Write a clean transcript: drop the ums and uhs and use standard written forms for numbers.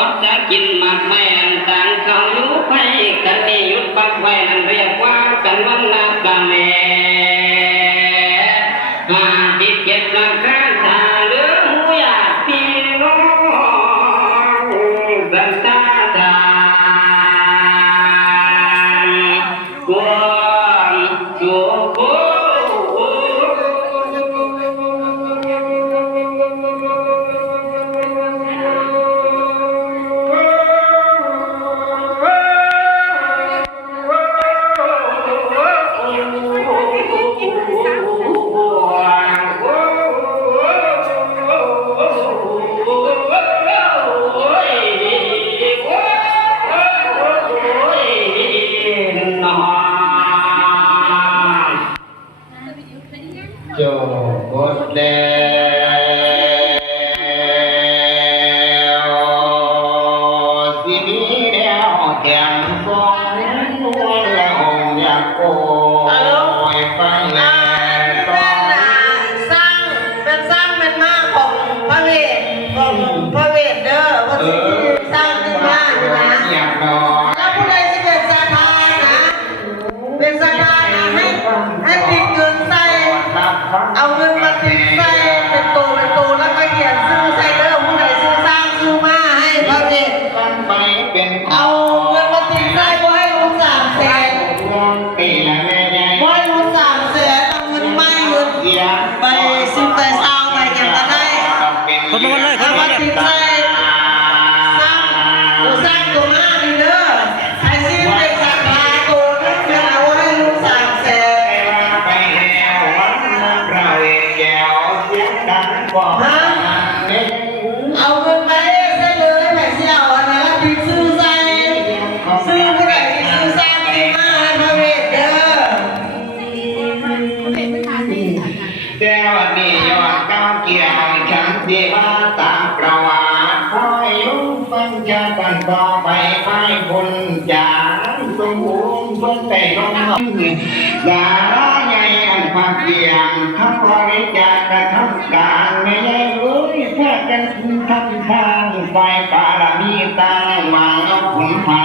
อดจะกินหมากแม่ต่างเขาอยู่ไปกันนี่หยุดปักไว้นั่นเรียกว่ากันวันนาตาแม่ติดเก็บหลังคาตาเหลือหูอยากพี่น้องสันตาตากวางตัวโกโจบดแล้วสิมีแนวแข่งกองแล้วอยากโกยฟังแล้วสร้างเป็นมาของพระเวทเด้อว่าสิสร้างเป็นมาอยู่นะแล้วผู้ใดที่เป็นศรัทธานะเป็นศรัทธานะให้ติดเงินใส่เอาเงินมาติดใส่เป็นตัวแล้วก็เขียนซื้อใส่เด้อผู้ใดซื้อสร้างซื้อมาให้พระเวทเอาเงินมาติดใส่บ่ให้รู้300,000บ่ให้รู้300,000เอาเงินไม่เงินไปซื้อไปเศร้าไปอย่างก็ได้คนมาเลยคนมาเลย ติดใส่สร้างตัวมาดีเด้อไอ้ซิ่งเป็นศรัทธาตัวนึงจะเอาให้รู้300,000เอาเงินไปใส่เลยแม่เสี่ยวอันนั้นติดซื้อใส่ซื้อผู้ใดที่ซื้อสร้างซื้อมาให้พระเวทเด้อแต่วันนี้ยอดก้าวเกี่ยวฉันเสียตามประวัติคอยลุงฟังจะกันต่อไปไม่พ้นจากสมบูรณ์พ้นแต่ลงสาระใหญ่อันภาคเกี่ยงทั้งบริจาคกระทำการไม่ใช่เอ้ยแค่กันทำทางไฟป่าละมีตั้งวางเอาขุนพา